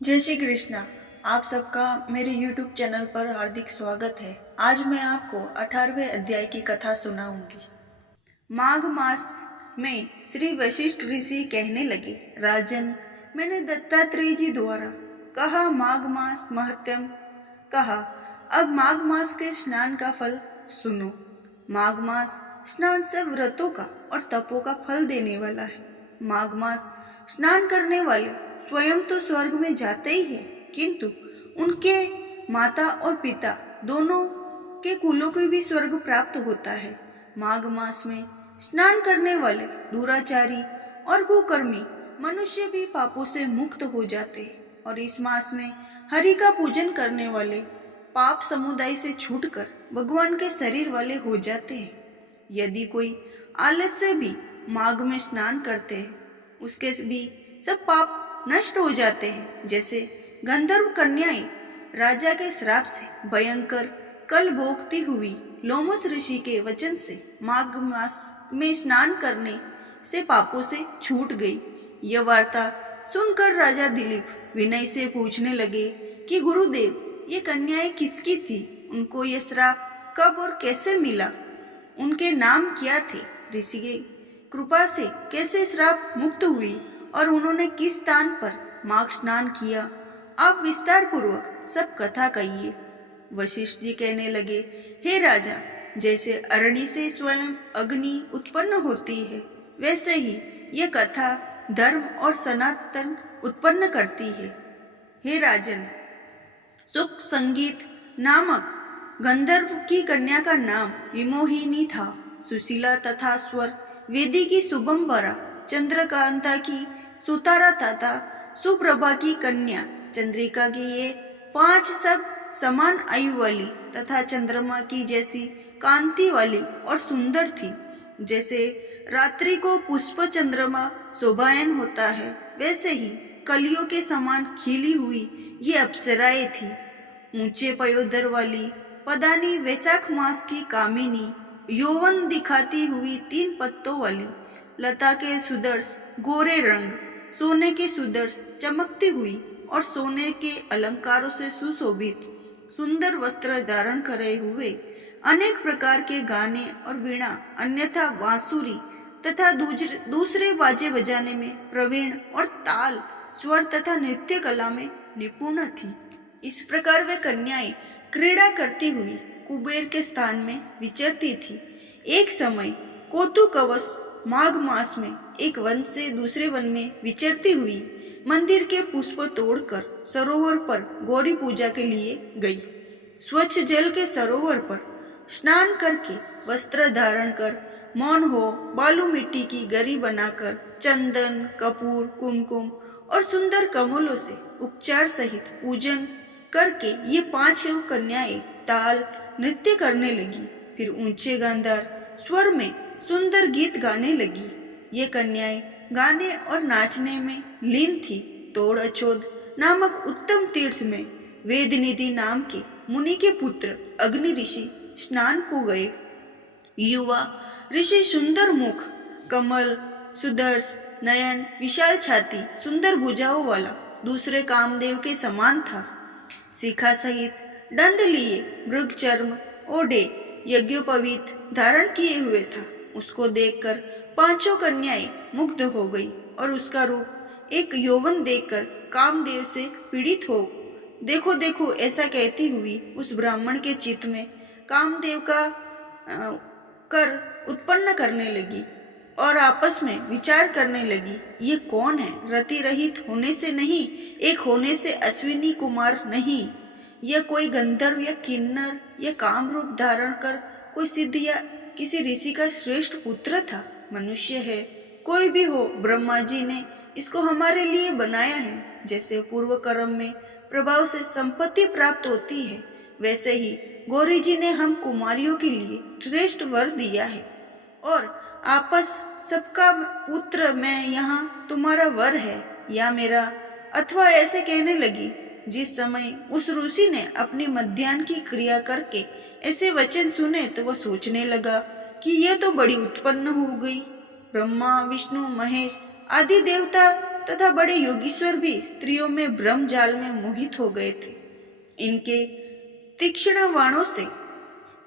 जय श्री कृष्णा। आप सबका मेरे YouTube चैनल पर हार्दिक स्वागत है। आज मैं आपको 18वें अध्याय की कथा सुनाऊंगी। माघ मास में श्री वशिष्ठ ऋषि कहने लगे, राजन, मैंने दत्तात्रेय जी द्वारा कहा माघ मास महत्तम कहा। अब माघ मास के स्नान का फल सुनो। माघ मास स्नान सब व्रतों का और तपों का फल देने वाला है। माघ मास स्नान करने वाले स्वयं तो स्वर्ग में जाते ही हैं, किंतु उनके माता और पिता दोनों के कुलों को भी स्वर्ग प्राप्त होता है। माघ मास में स्नान करने वाले दुराचारी और कुकर्मी मनुष्य भी पापों से मुक्त हो जाते हैं और इस मास में हरि का पूजन करने वाले पाप समुदाय से छूटकर भगवान के शरीर वाले हो जाते हैं। यदि कोई आलस से भी माघ में स्नान करते हैं, उसके भी सब पाप नष्ट हो जाते हैं। जैसे गंधर्व कन्याएं राजा के श्राप से भयंकर कल भोगती हुई लोमस ऋषि के वचन से माघ मास में स्नान करने से पापों से छूट गई। यह वार्ता सुनकर राजा दिलीप विनय से पूछने लगे कि गुरुदेव, ये कन्याएं किसकी थी? उनको यह श्राप कब और कैसे मिला? उनके नाम क्या थे? ऋषि की कृपा से कैसे श्राप मुक्त हुई और उन्होंने किस स्थान पर माघ स्नान किया? आप विस्तार पूर्वक सब कथा कहिए। वशिष्ठ जी कहने लगे, हे राजा, जैसे अरणि से स्वयं अग्नि उत्पन्न होती है, वैसे ही यह कथा धर्म और सनातन उत्पन्न करती है। हे राजन, सुख संगीत नामक गंधर्व की कन्या का नाम विमोहिनी था। सुशीला तथा स्वर वेदी की शुभंबरा, चंद्रकांता की सुतारा तथा सुप्रभा की कन्या चंद्रिका की ये पांच सब समान आयु वाली तथा चंद्रमा की जैसी कांति वाली और सुंदर थी। जैसे रात्रि को पुष्प चंद्रमा शोभायन होता है, वैसे ही कलियों के समान खिली हुई ये अप्सराएं थी। ऊंचे पयोदर वाली पदानी वैशाख मास की कामिनी, यौवन दिखाती हुई 3 पत्तों वाली लता के सुदर्श गोरे रंग, सोने के सुदर्श चमकती हुई और सोने के अलंकारों से सुशोभित सुंदर वस्त्र धारण करे हुए, अनेक प्रकार के गाने और वीणा अन्यथा बांसुरी तथा दूसरे बाजे बजाने में प्रवीण और ताल स्वर तथा नृत्य कला में निपुण थी। इस प्रकार वे कन्याएं क्रीड़ा करती हुई कुबेर के स्थान में विचरती थी। एक समय कौतुकवश माघ मास में एक वन से दूसरे वन में विचरती हुई मंदिर के पुष्प तोड़कर सरोवर पर गौरी पूजा के लिए गई। स्वच्छ जल के सरोवर पर स्नान करके वस्त्र धारण कर, मौन हो बालू मिट्टी की गरी बनाकर चंदन, कपूर, कुमकुम और सुंदर कमलों से उपचार सहित पूजन करके ये 5 कन्याएं ताल नृत्य करने लगी। फिर ऊंचे गांधार स्वर में सुंदर गीत गाने लगी। ये कन्याएं गाने और नाचने में लीन थी। तोड़ अचोद नामक उत्तम तीर्थ में वेदनिधि नाम के मुनि के पुत्र अग्नि ऋषि स्नान को गए। युवा ऋषि सुंदर मुख, कमल, सुदर्श नयन, विशाल छाती, सुंदर भुजाओं वाला दूसरे कामदेव के समान था। शिखा सहित दंड लिए, मृग चर्म ओढ़े, यज्ञोपवीत धारण किए हुए था। उसको देखकर 5 कन्याएं मुग्ध हो गई और उसका रूप एक यौवन देखकर कामदेव से पीड़ित हो, देखो देखो ऐसा कहती हुई उस ब्राह्मण के चित्त में कामदेव का कर उत्पन्न करने लगी और आपस में विचार करने लगी, ये कौन है? रति रहित होने से नहीं, एक होने से अश्विनी कुमार नहीं, यह कोई गंधर्व या किन्नर या काम रूप धारण कर कोई सिद्ध या किसी ऋषि का श्रेष्ठ पुत्र था। मनुष्य है, कोई भी हो, ब्रह्मा जी ने इसको हमारे लिए बनाया है। जैसे पूर्व कर्म में प्रभाव से संपत्ति प्राप्त होती है, वैसे ही गौरी जी ने हम कुमारियों के लिए श्रेष्ठ वर दिया है और आपस सबका पुत्र मैं यहाँ तुम्हारा वर है या मेरा, अथवा ऐसे कहने लगी। जिस समय उस ऋषि ने अपनी मध्याह्न की क्रिया करके ऐसे वचन सुने तो वह सोचने लगा कि यह तो बड़ी उत्पन्न हो गई। ब्रह्मा, विष्णु, महेश आदि देवता तथा बड़े योगीश्वर भी स्त्रियों में ब्रह्म जाल में मोहित हो गए थे। इनके तीक्ष्ण बाणों से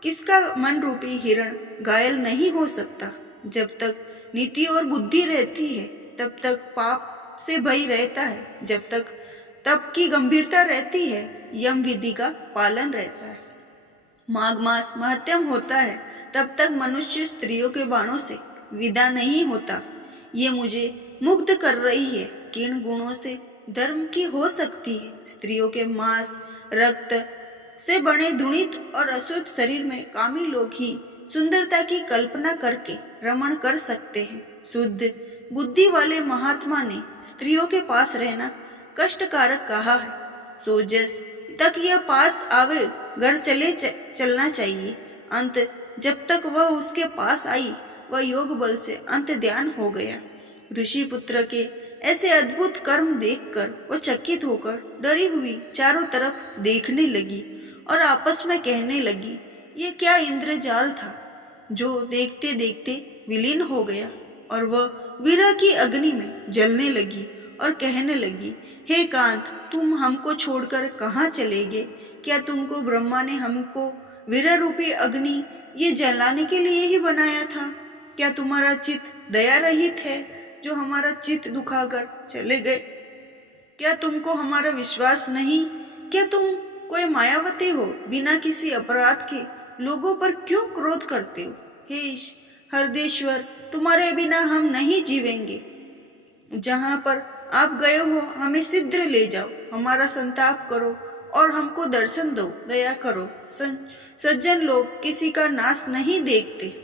किसका मन रूपी हिरण घायल नहीं हो सकता। जब तक नीति और बुद्धि रहती है तब तक पाप से भय रहता है, जब तक तप की गंभीरता रहती है यम विधि का पालन रहता है। माघ मास महत्तम होता है तब तक मनुष्य स्त्रियों के बाणों से विदा नहीं होता। ये मुझे मुग्ध कर रही है। किन गुणों से धर्म की हो सकती है। स्त्रियों के मांस रक्त से बने दुणित और अशुद्ध शरीर में कामी लोग ही सुंदरता की कल्पना करके रमण कर सकते हैं। शुद्ध बुद्धि वाले महात्मा ने स्त्रियों के पास रहना कष्टकारक कहा है। सोजस तक यह पास आवे घर चलना चाहिए। अंत जब तक वह उसके पास आई वह योग बल से अंत ध्यान हो गया। ऋषि पुत्र के ऐसे अद्भुत कर्म देखकर वह चकित होकर डरी हुई चारों तरफ देखने लगी और आपस में कहने लगी, ये क्या इंद्रजाल था जो देखते देखते विलीन हो गया। और वह विरह की अग्नि में जलने लगी और कहने लगी, हे कांत, तुम हमको छोड़कर कहाँ चले गए? क्या तुमको ब्रह्मा ने हमको विरह रूपी अग्नि ये जलाने के लिए ही बनाया था? क्या तुम्हारा चित्त दया रहित है जो हमारा चित्त दुखाकर चले गए? क्या तुमको हमारा विश्वास नहीं? क्या तुम कोई मायावती हो? बिना किसी अपराध के लोगों पर क्यों क्रोध करते हो? हे हरदेश्वर, तुम्हारे बिना हम नहीं जीवेंगे। जहां पर आप गए हो हमें शीघ्र ले जाओ, हमारा संताप करो और हमको दर्शन दो, दया करो। सज्जन लोग किसी का नाश नहीं देखते।